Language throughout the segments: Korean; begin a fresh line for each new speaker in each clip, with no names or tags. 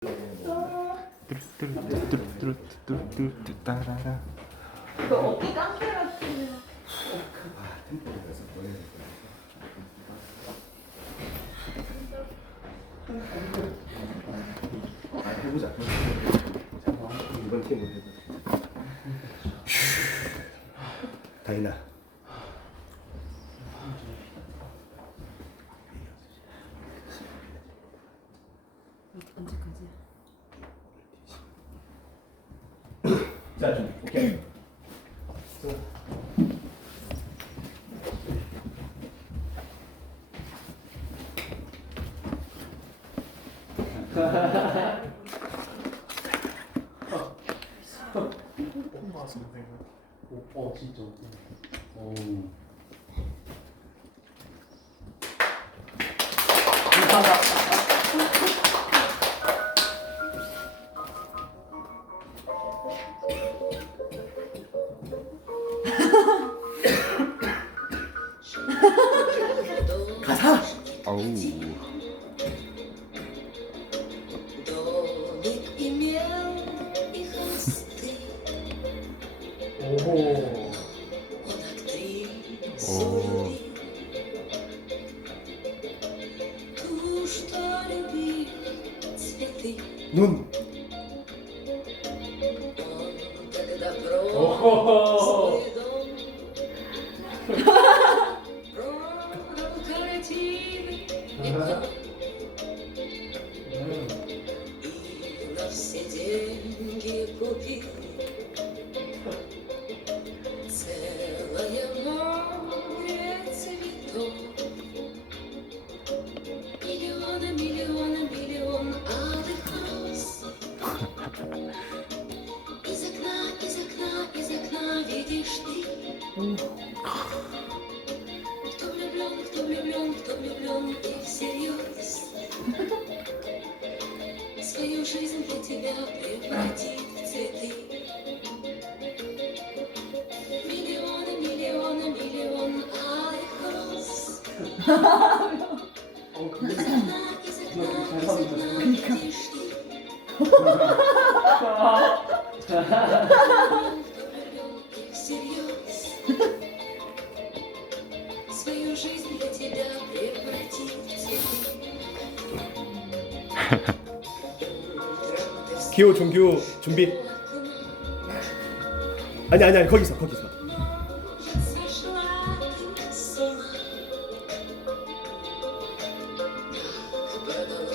뚜루뚜루뚜루뚜루뚜루뚜루.
가 언제까지야? 자, 좀 오케이.
오빠 진짜 오.
감사합니다. 가사. 아우. 오. 오.
눈.
오호.
ninge pogi не любив братів, це ти. Мільйони,
기호 종교 준비. 아니 아니 아니 거기서 거기서.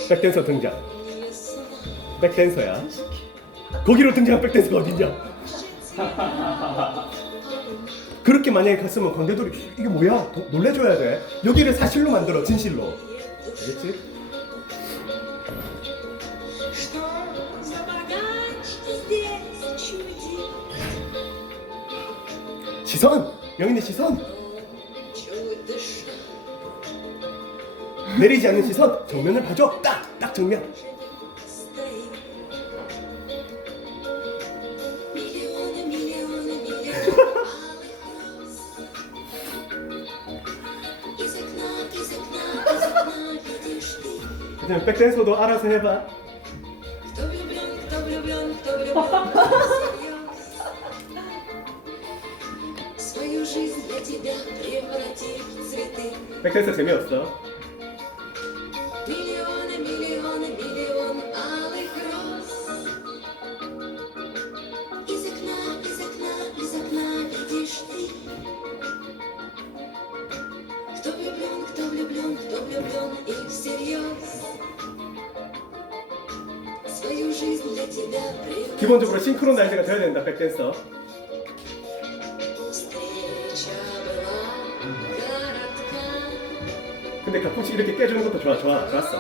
백댄서 등장. 백댄서야. 거기로 등장한 백댄서가 어딨냐 그렇게 만약에 갔으면 관계들이 이게 뭐야? 도, 놀래줘야 돼. 여기를 사실로 만들어 진실로. 알겠지? 시선 영인의 시선. 내리지 않는 시선 정면을 봐줘. 딱 딱 정면. 그냥 백댄서도 알아서 해봐.
тебя превратит в цветы.
백댄서 재미없어.
Миллионы, миллионы, миллион алых роз. Из окна, из окна, из окна видишь ты. Кто влюблен, кто влюблен, кто влюблен и всерьез. Свою жизнь для тебя превратит
기본적으로 싱크로나이즈가 돼야 된다. 백댄서. 근데 그 가끔씩 이렇게 깨주는 것도 좋아 좋아 좋았어.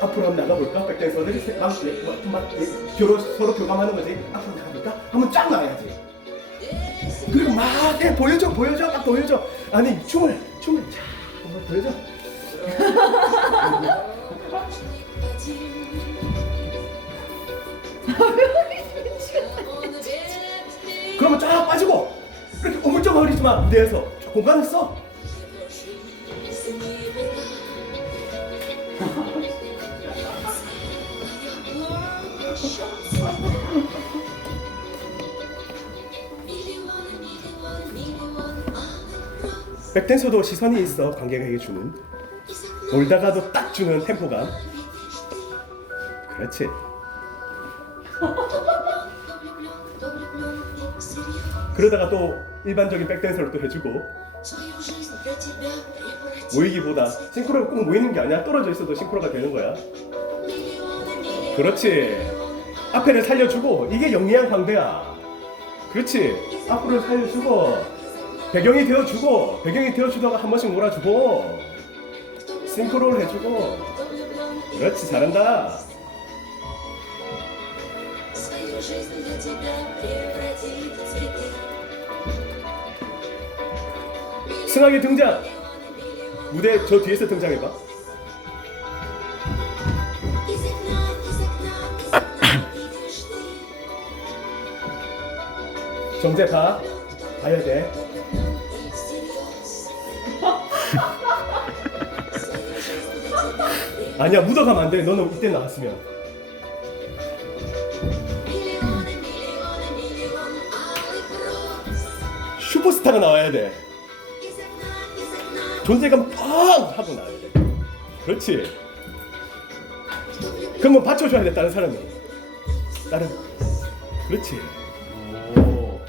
앞으로 한번 나가볼까? 백댄서들이 막, 예, 뭐, 막, 막 교로, 서로 교감하는 거지. 앞으로 나가볼까? 한번 쫙 나가야지. 그리고 막 해, 보여줘 보여줘 막 보여줘. 아니 춤을 춤을 쫙 한번 보여줘. 하지만 무대에서 공간을 써.
백댄서도 시선이 있어 관객에게 주는 놀다가도 딱 주는 템포감. 그렇지. 그러다가 또 일반적인 백댄서를 또 해주고. 모이기보다 싱크로가 꼭 모이는 게 아니야. 떨어져 있어도 싱크로가 되는 거야. 그렇지. 앞에를 살려주고 이게 영리한 광대야. 그렇지. 앞으로 살려주고 배경이 되어주고 배경이 되어주다가 한 번씩 몰아주고 싱크로를 해주고. 그렇지. 잘한다 승하게 등장! 무대 저 뒤에서 등장해봐. 정재파 봐야 돼. 아니야 묻어가면 안 돼. 너는 이때 나왔으면. 슈퍼스타가 나와야 돼. 존재감 뻥 하고 나와야 돼. 그렇지. 그러면 받쳐줘야 돼 다른 사람이. 다른 그렇지.
오.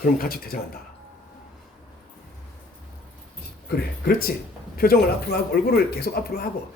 그럼 같이 대장한다. 그래 그렇지. 표정을 앞으로 하고 얼굴을 계속 앞으로 하고